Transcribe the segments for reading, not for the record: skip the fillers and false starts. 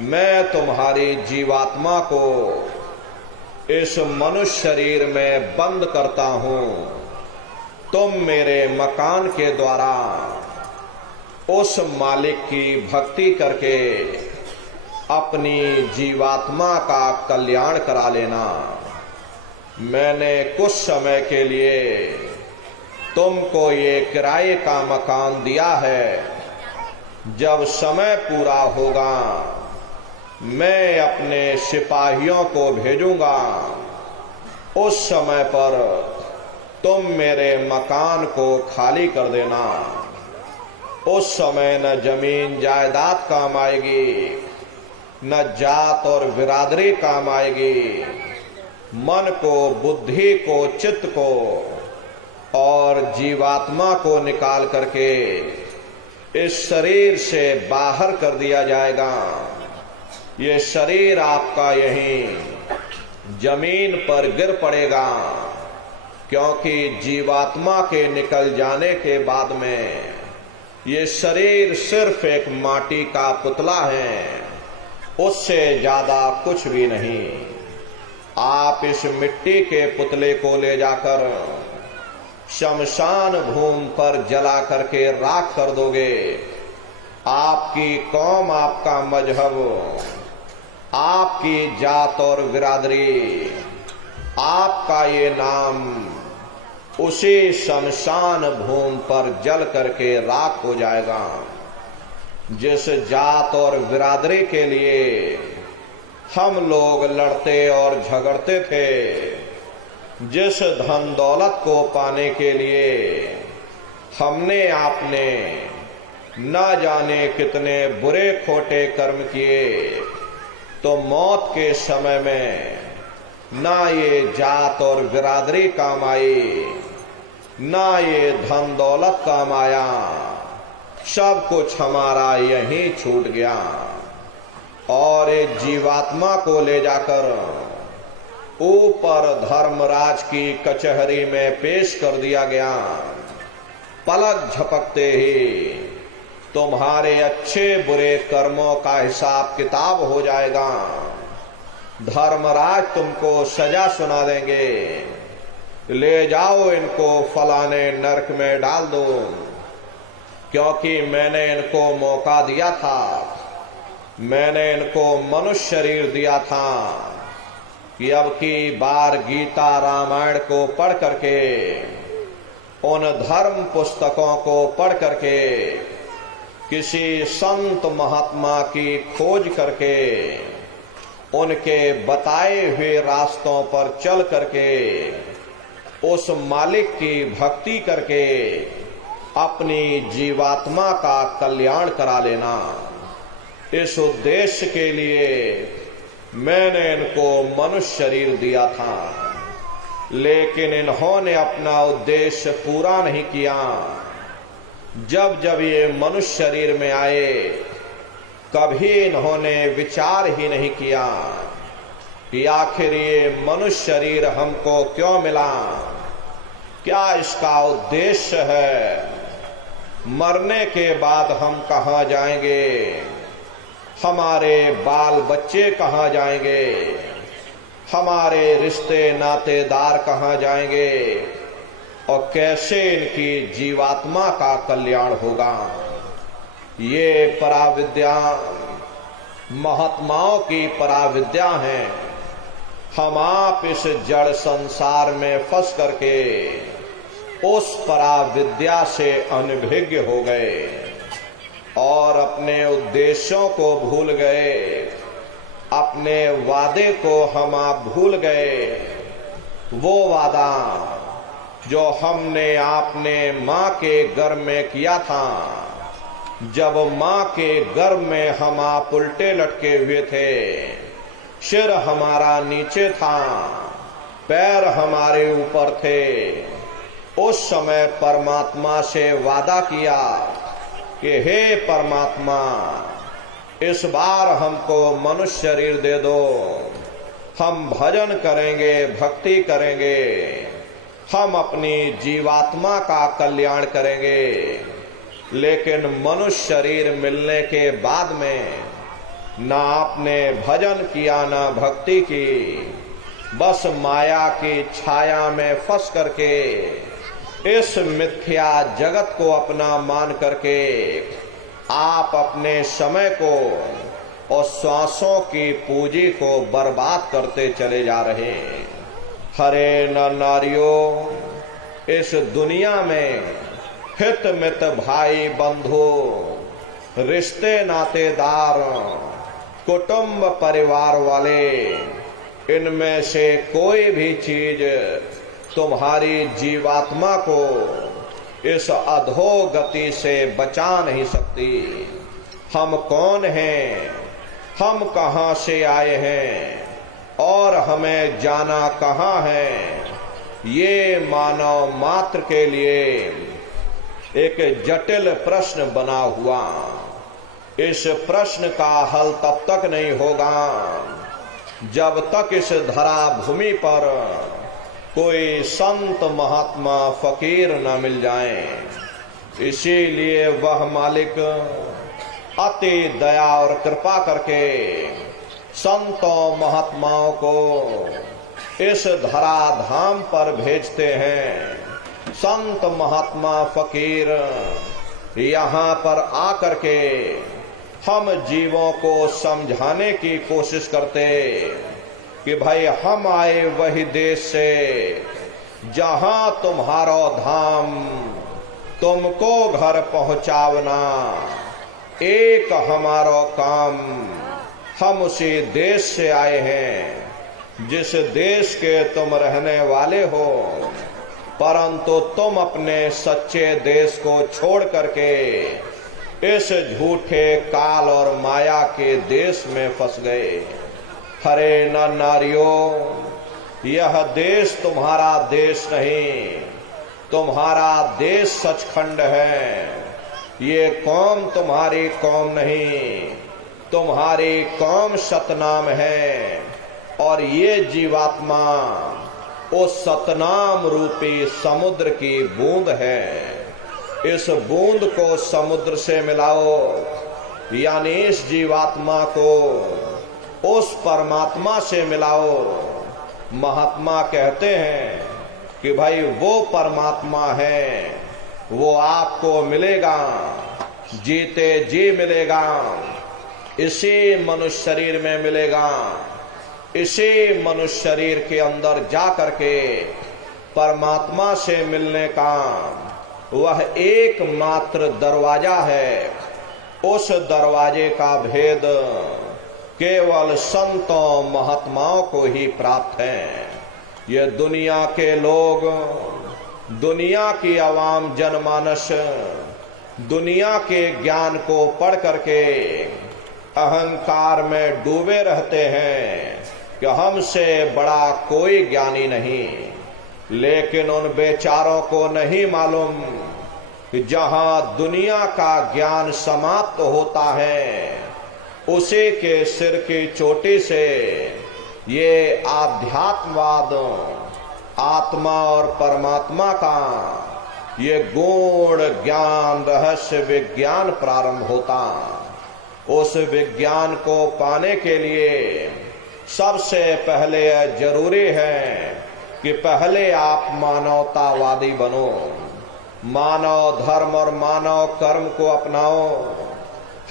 मैं तुम्हारी जीवात्मा को इस मनुष्य शरीर में बंद करता हूं। तुम मेरे मकान के द्वारा उस मालिक की भक्ति करके अपनी जीवात्मा का कल्याण करा लेना। मैंने कुछ समय के लिए तुमको ये किराए का मकान दिया है। जब समय पूरा होगा मैं अपने सिपाहियों को भेजूंगा। उस समय पर तुम मेरे मकान को खाली कर देना। उस समय न जमीन जायदाद काम आएगी, न जात और बिरादरी काम आएगी। मन को, बुद्धि को, चित्त को और जीवात्मा को निकाल करके इस शरीर से बाहर कर दिया जाएगा। ये शरीर आपका यहीं जमीन पर गिर पड़ेगा, क्योंकि जीवात्मा के निकल जाने के बाद में ये शरीर सिर्फ एक माटी का पुतला है, उससे ज्यादा कुछ भी नहीं। आप इस मिट्टी के पुतले को ले जाकर शमशान भूमि पर जला करके राख कर दोगे। आपकी कौम, आपका मजहब, आपकी जात और बिरादरी, आपका ये नाम उसी शमशान भूमि पर जल करके राख हो जाएगा। जिस जात और बिरादरी के लिए हम लोग लड़ते और झगड़ते थे, जिस धन दौलत को पाने के लिए हमने आपने न जाने कितने बुरे खोटे कर्म किए, तो मौत के समय में ना ये जात और बिरादरी काम आई, ना ये धन दौलत काम आया। सब कुछ हमारा यहीं छूट गया और एक जीवात्मा को ले जाकर ऊपर धर्मराज की कचहरी में पेश कर दिया गया। पलक झपकते ही तुम्हारे अच्छे बुरे कर्मों का हिसाब किताब हो जाएगा। धर्मराज तुमको सजा सुना देंगे, ले जाओ इनको फलाने नरक में डाल दो, क्योंकि मैंने इनको मौका दिया था, मैंने इनको मनुष्य शरीर दिया था कि अब की बार गीता रामायण को पढ़ करके, उन धर्म पुस्तकों को पढ़ करके, किसी संत महात्मा की खोज करके, उनके बताए हुए रास्तों पर चल करके, उस मालिक की भक्ति करके अपनी जीवात्मा का कल्याण करा लेना। इस उद्देश्य के लिए मैंने इनको मनुष्य शरीर दिया था, लेकिन इन्होंने अपना उद्देश्य पूरा नहीं किया। जब जब ये मनुष्य शरीर में आए, कभी इन्होंने विचार ही नहीं किया कि आखिर ये मनुष्य शरीर हमको क्यों मिला, क्या इसका उद्देश्य है, मरने के बाद हम कहाँ जाएंगे, हमारे बाल बच्चे कहाँ जाएंगे, हमारे रिश्ते नातेदार कहाँ जाएंगे और कैसे इनकी जीवात्मा का कल्याण होगा। ये पराविद्या महात्माओं की पराविद्या है। हम आप इस जड़ संसार में फंस करके उस पराविद्या से अनभिज्ञ हो गए और अपने उद्देश्यों को भूल गए, अपने वादे को हम आप भूल गए। वो वादा जो हमने आपने माँ के गर्भ में किया था, जब माँ के गर्भ में हम आप उल्टे लटके हुए थे, सिर हमारा नीचे था, पैर हमारे ऊपर थे, उस समय परमात्मा से वादा किया कि हे परमात्मा, इस बार हमको मनुष्य शरीर दे दो, हम भजन करेंगे, भक्ति करेंगे, हम अपनी जीवात्मा का कल्याण करेंगे। लेकिन मनुष्य शरीर मिलने के बाद में ना आपने भजन किया ना भक्ति की, बस माया की छाया में फंस करके इस मिथ्या जगत को अपना मान करके आप अपने समय को और श्वासों की पूंजी को बर्बाद करते चले जा रहे हैं। हरे नर नारियों, इस दुनिया में हित मित भाई बंधु, रिश्ते नातेदार, कुटुंब परिवार वाले, इनमें से कोई भी चीज तुम्हारी जीवात्मा को इस अधोगति से बचा नहीं सकती। हम कौन हैं, हम कहां से आए हैं और हमें जाना कहां है, ये मानव मात्र के लिए एक जटिल प्रश्न बना हुआ। इस प्रश्न का हल तब तक नहीं होगा जब तक इस धरा भूमि पर कोई संत महात्मा फकीर न मिल जाए। इसीलिए वह मालिक अति दया और कृपा करके संतों महात्माओं को इस धराधाम पर भेजते हैं। संत महात्मा फकीर यहाँ पर आकर के हम जीवों को समझाने की कोशिश करते कि भाई हम आए वही देश से जहां तुम्हारो धाम, तुमको घर पहुंचावना एक हमारो काम। हम उसी देश से आए हैं जिस देश के तुम रहने वाले हो, परंतु तुम अपने सच्चे देश को छोड़ करके इस झूठे काल और माया के देश में फंस गए। हरे नर नारियों, यह देश तुम्हारा देश नहीं, तुम्हारा देश सचखंड है। ये कौम तुम्हारी कौम नहीं, तुम्हारी कौम सतनाम है। और ये जीवात्मा उस सतनाम रूपी समुद्र की बूंद है। इस बूंद को समुद्र से मिलाओ, यानी इस जीवात्मा को उस परमात्मा से मिलाओ। महात्मा कहते हैं कि भाई वो परमात्मा है, वो आपको मिलेगा, जीते जी मिलेगा, इसी मनुष्य शरीर में मिलेगा। इसी मनुष्य शरीर के अंदर जा करके परमात्मा से मिलने का वह एकमात्र दरवाजा है। उस दरवाजे का भेद केवल संतों महात्माओं को ही प्राप्त है। ये दुनिया के लोग, दुनिया की आवाम जनमानस दुनिया के ज्ञान को पढ़ करके अहंकार में डूबे रहते हैं कि हमसे बड़ा कोई ज्ञानी नहीं। लेकिन उन बेचारों को नहीं मालूम कि जहां दुनिया का ज्ञान समाप्त होता है, उसी के सिर की चोटी से ये आध्यात्मवाद, आत्मा और परमात्मा का ये गूढ़ ज्ञान, रहस्य विज्ञान प्रारंभ होता। उस विज्ञान को पाने के लिए सबसे पहले जरूरी है कि पहले आप मानवतावादी बनो, मानव धर्म और मानव कर्म को अपनाओ।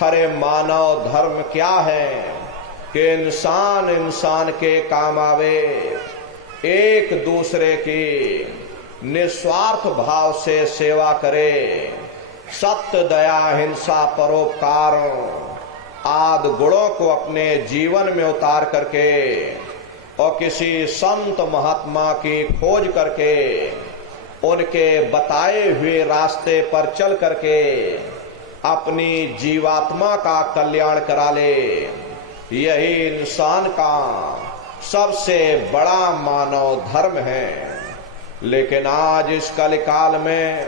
हरे मानव धर्म क्या है कि इंसान इंसान के काम आवे, एक दूसरे की निस्वार्थ भाव से सेवा करे, सत्य दया हिंसा परोपकार आदि गुणों को अपने जीवन में उतार करके और किसी संत महात्मा की खोज करके उनके बताए हुए रास्ते पर चल करके अपनी जीवात्मा का कल्याण करा ले। यही इंसान का सबसे बड़ा मानव धर्म है। लेकिन आज इस कलिकाल में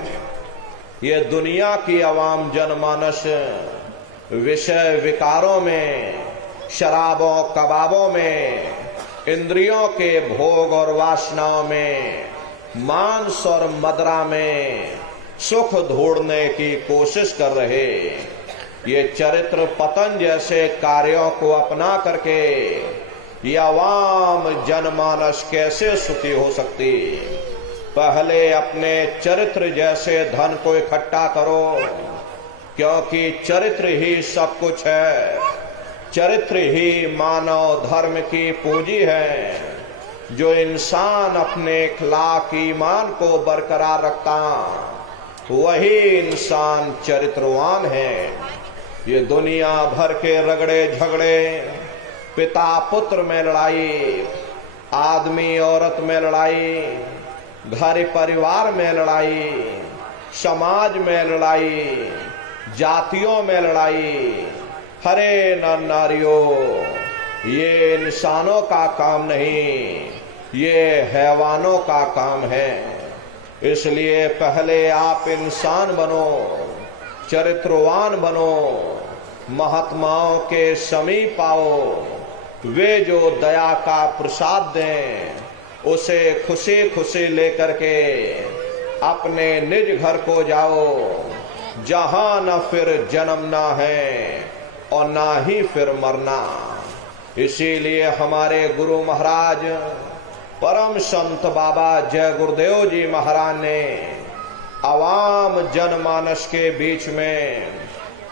ये दुनिया की आवाम जनमानस विषय विकारों में, शराबों कबाबों में, इंद्रियों के भोग और वासनाओं में, मांस और मदिरा में सुख ढूंढने की कोशिश कर रहे। ये चरित्र पतन जैसे कार्यों को अपना करके ये अवाम जनमानस कैसे सुखी हो सकती। पहले अपने चरित्र जैसे धन को इकट्ठा करो, क्योंकि चरित्र ही सब कुछ है। चरित्र ही मानव धर्म की पूंजी है। जो इंसान अपने अखलाक ईमान को बरकरार रखता वही इंसान चरित्रवान है। ये दुनिया भर के रगड़े झगड़े, पिता पुत्र में लड़ाई, आदमी औरत में लड़ाई, घर परिवार में लड़ाई, समाज में लड़ाई, जातियों में लड़ाई, हरे नर नारियों, ये इंसानों का काम नहीं, ये हैवानों का काम है। इसलिए पहले आप इंसान बनो, चरित्रवान बनो, महात्माओं के समीप आओ। वे जो दया का प्रसाद दें उसे खुशी खुशी लेकर के अपने निज घर को जाओ, जहां न फिर जन्म ना है और ना ही फिर मरना। इसीलिए हमारे गुरु महाराज परम संत बाबा जय गुरुदेव जी महाराज ने आवाम जनमानस के बीच में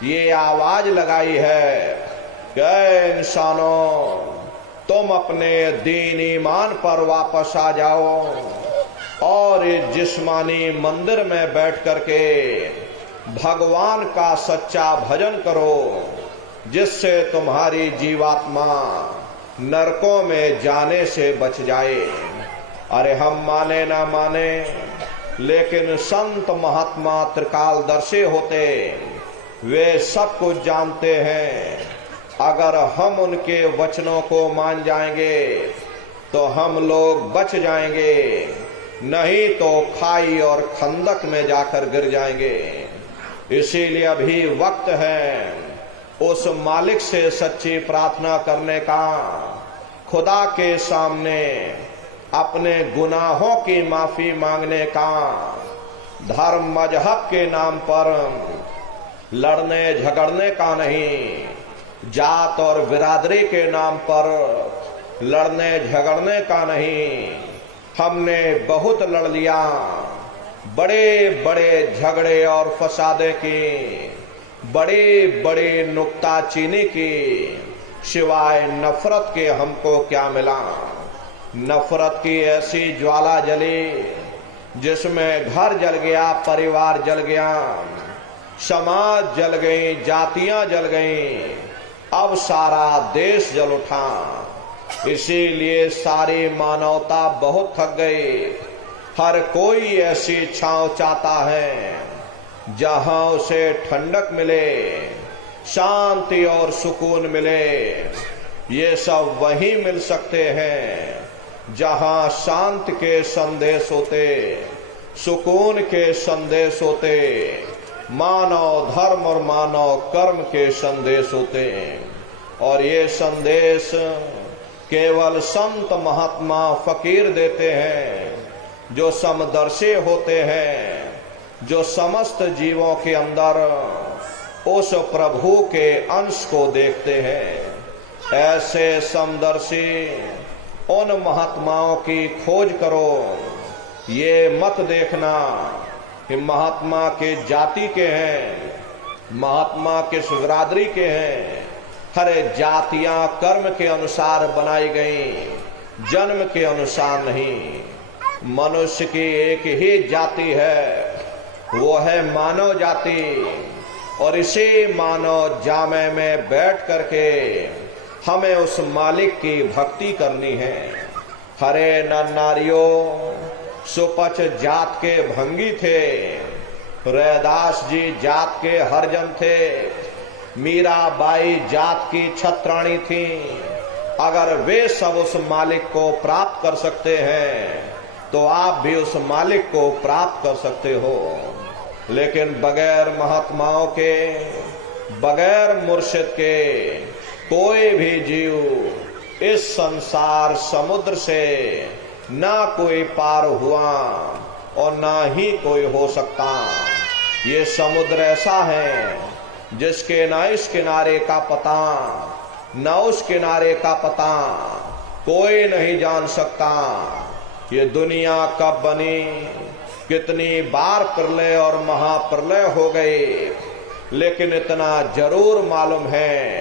ये आवाज लगाई है कि इंसानों, तुम अपने दीन ईमान पर वापस आ जाओ और इस जिस्मानी मंदिर में बैठ करके भगवान का सच्चा भजन करो, जिससे तुम्हारी जीवात्मा नरकों में जाने से बच जाए। अरे हम माने ना माने, लेकिन संत महात्मा त्रिकालदर्शी होते, वे सब कुछ जानते हैं। अगर हम उनके वचनों को मान जाएंगे तो हम लोग बच जाएंगे, नहीं तो खाई और खंदक में जाकर गिर जाएंगे। इसीलिए अभी वक्त है उस मालिक से सच्ची प्रार्थना करने का, खुदा के सामने अपने गुनाहों की माफी मांगने का, धर्म मजहब के नाम पर लड़ने झगड़ने का नहीं, जात और बिरादरी के नाम पर लड़ने झगड़ने का नहीं। हमने बहुत लड़ लिया, बड़े बड़े झगड़े और फसादे की, बड़े बड़े नुक्ताचीनी की, सिवाय नफरत के हमको क्या मिला। नफरत की ऐसी ज्वाला जली जिसमें घर जल गया, परिवार जल गया, समाज जल गई, जातियां जल गईं, अब सारा देश जल उठा। इसीलिए सारी मानवता बहुत थक गई। हर कोई ऐसी छांव चाहता है जहां उसे ठंडक मिले, शांति और सुकून मिले। ये सब वहीं मिल सकते हैं जहां शांति के संदेश होते, सुकून के संदेश होते, मानव धर्म और मानव कर्म के संदेश होते हैं। और ये संदेश केवल संत महात्मा फकीर देते हैं, जो समदर्शी होते हैं, जो समस्त जीवों के अंदर उस प्रभु के अंश को देखते हैं। ऐसे समदर्शी उन महात्माओं की खोज करो। ये मत देखना कि महात्मा के जाति के हैं, महात्मा किस बिरादरी के हैं। हर जातियां कर्म के अनुसार बनाई गई, जन्म के अनुसार नहीं। मनुष्य की एक ही जाति है, वो है मानव जाति। और इसी मानव जामे में बैठ करके हमें उस मालिक की भक्ति करनी है। हरे नर नारियों, सुपच जात के भंगी थे, रैदास जी जात के हरजन थे, मीराबाई जात की छत्राणी थी। अगर वे सब उस मालिक को प्राप्त कर सकते हैं तो आप भी उस मालिक को प्राप्त कर सकते हो। लेकिन बगैर महात्माओं के, बगैर मुर्शिद के कोई भी जीव इस संसार समुद्र से ना कोई पार हुआ और ना ही कोई हो सकता। ये समुद्र ऐसा है जिसके न इस किनारे का पता न उस किनारे का पता कोई नहीं जान सकता। ये दुनिया कब बनी, कितनी बार प्रलय और महाप्रलय हो गए, लेकिन इतना जरूर मालूम है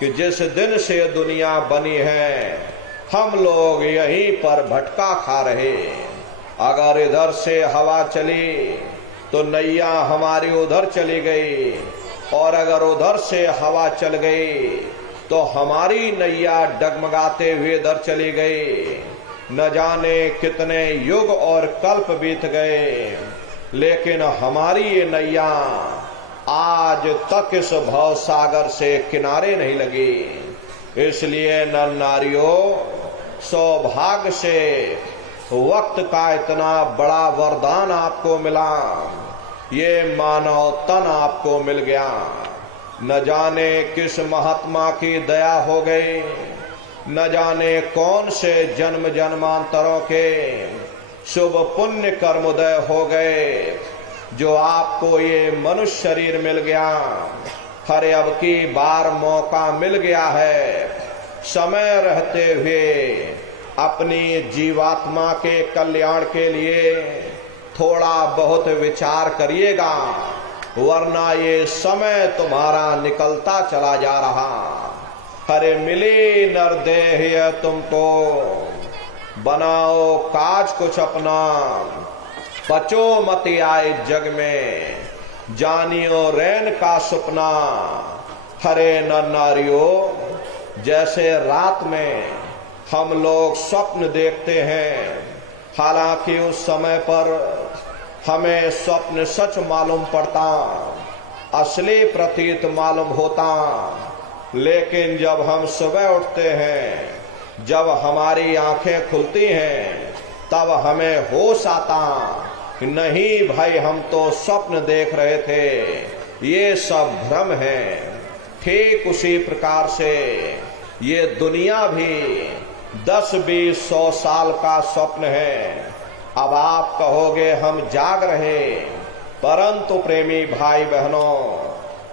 कि जिस दिन से दुनिया बनी है हम लोग यहीं पर भटका खा रहे। अगर इधर से हवा चली तो नैया हमारी उधर चली गई, और अगर उधर से हवा चल गई तो हमारी नैया डगमगाते हुए इधर चली गई। न जाने कितने युग और कल्प बीत गए, लेकिन हमारी ये नैया आज तक इस भव सागर से किनारे नहीं लगी। इसलिए नर नारियों, सौभाग्य से वक्त का इतना बड़ा वरदान आपको मिला, ये मानव तन आपको मिल गया। न जाने किस महात्मा की दया हो गई, न जाने कौन से जन्म जन्मांतरों के शुभ पुण्य कर्मोदय हो गए जो आपको ये मनुष्य शरीर मिल गया। हरे अब की बार मौका मिल गया है, समय रहते हुए अपनी जीवात्मा के कल्याण के लिए थोड़ा बहुत विचार करिएगा, वरना ये समय तुम्हारा निकलता चला जा रहा। हरे मिली नरदेह तुमको, बनाओ काज कुछ अपना, बचो मत आए जग में, जानियो रैन का सपना। हरे नर नारियों, जैसे रात में हम लोग स्वप्न देखते हैं, हालांकि उस समय पर हमें स्वप्न सच मालूम पड़ता, असली प्रतीत मालूम होता, लेकिन जब हम सुबह उठते हैं, जब हमारी आंखें खुलती हैं, तब हमें होश आता, नहीं भाई हम तो स्वप्न देख रहे थे, ये सब भ्रम है। ठीक उसी प्रकार से ये दुनिया भी 10, 20, 100 साल का स्वप्न है। अब आप कहोगे हम जाग रहे, परंतु प्रेमी भाई बहनों,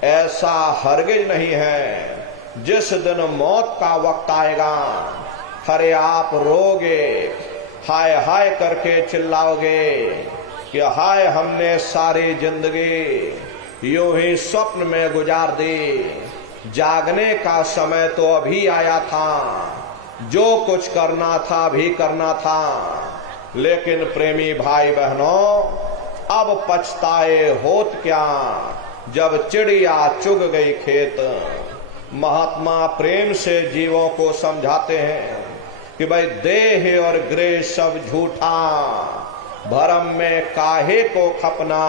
ऐसा हरगिज नहीं है। जिस दिन मौत का वक्त आएगा, हरे आप रोगे, हाय हाय करके चिल्लाओगे कि हाय हमने सारी जिंदगी यूं ही स्वप्न में गुजार दी, जागने का समय तो अभी आया था, जो कुछ करना था अभी करना था। लेकिन प्रेमी भाई बहनों, अब पछताए होत क्या, जब चिड़िया चुग गई खेत। महात्मा प्रेम से जीवों को समझाते हैं कि भाई देह और गृह सब झूठा, भरम में काहे को खपना,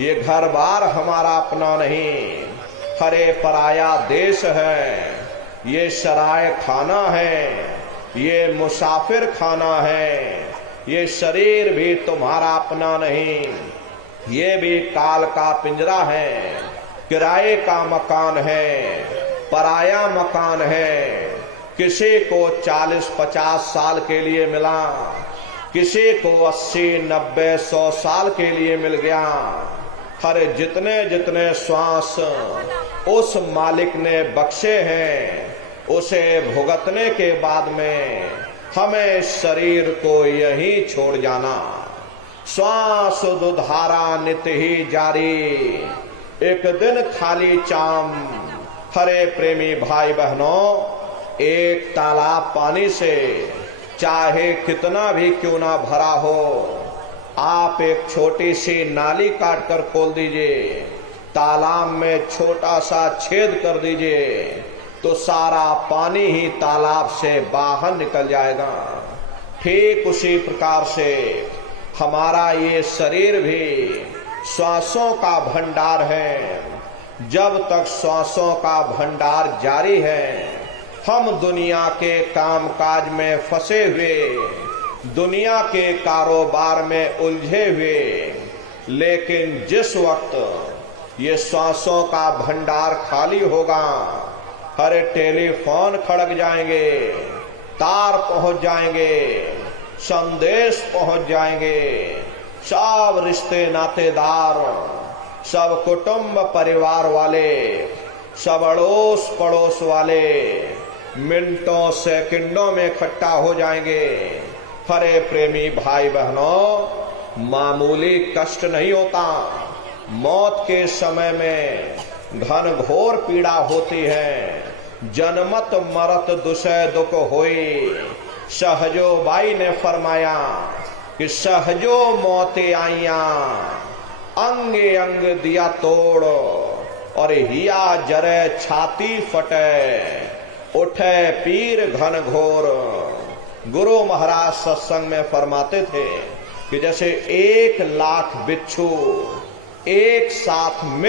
ये घर बार हमारा अपना नहीं, हरे पराया देश है, ये सराय खाना है, ये मुसाफिर खाना है, ये शरीर भी तुम्हारा अपना नहीं, ये भी काल का पिंजरा है, किराए का मकान है, पराया मकान है। किसी को 40-50 साल के लिए मिला, किसी को 80-90-100 साल के लिए मिल गया। हर जितने जितने श्वास उस मालिक ने बख्शे हैं, उसे भुगतने के बाद में हमें शरीर को यही छोड़ जाना। श्वास दुधारा नित्य ही जारी, एक दिन खाली चाम। हरे प्रेमी भाई बहनों, एक तालाब पानी से चाहे कितना भी क्यों ना भरा हो, आप एक छोटी सी नाली काट कर खोल दीजिए, तालाब में छोटा सा छेद कर दीजिए, तो सारा पानी ही तालाब से बाहर निकल जाएगा। ठीक उसी प्रकार से हमारा ये शरीर भी श्वासों का भंडार है। जब तक श्वासों का भंडार जारी है, हम दुनिया के कामकाज में फंसे हुए, दुनिया के कारोबार में उलझे हुए, लेकिन जिस वक्त ये श्वासों का भंडार खाली होगा, हरे टेलीफोन खड़क जाएंगे, तार पहुंच जाएंगे, संदेश पहुंच जाएंगे, सब रिश्ते नातेदार सब कुटुंब परिवार वाले, सब अड़ोस पड़ोस वाले मिनटों सेकंडों में इकट्ठा हो जाएंगे। हरे प्रेमी भाई बहनों, मामूली कष्ट नहीं होता। मौत के समय में घन घोर पीड़ा होती है। जनमत मरत दुसै दुख होई। सहजो बाई ने फरमाया कि सहजो मौते आइया, अंगे अंग दिया तोड़, और हिया जरे छाती फटे, उठे पीर घन घोर। गुरु महाराज सत्संग में फरमाते थे कि जैसे 1 लाख बिच्छू एक साथ मिल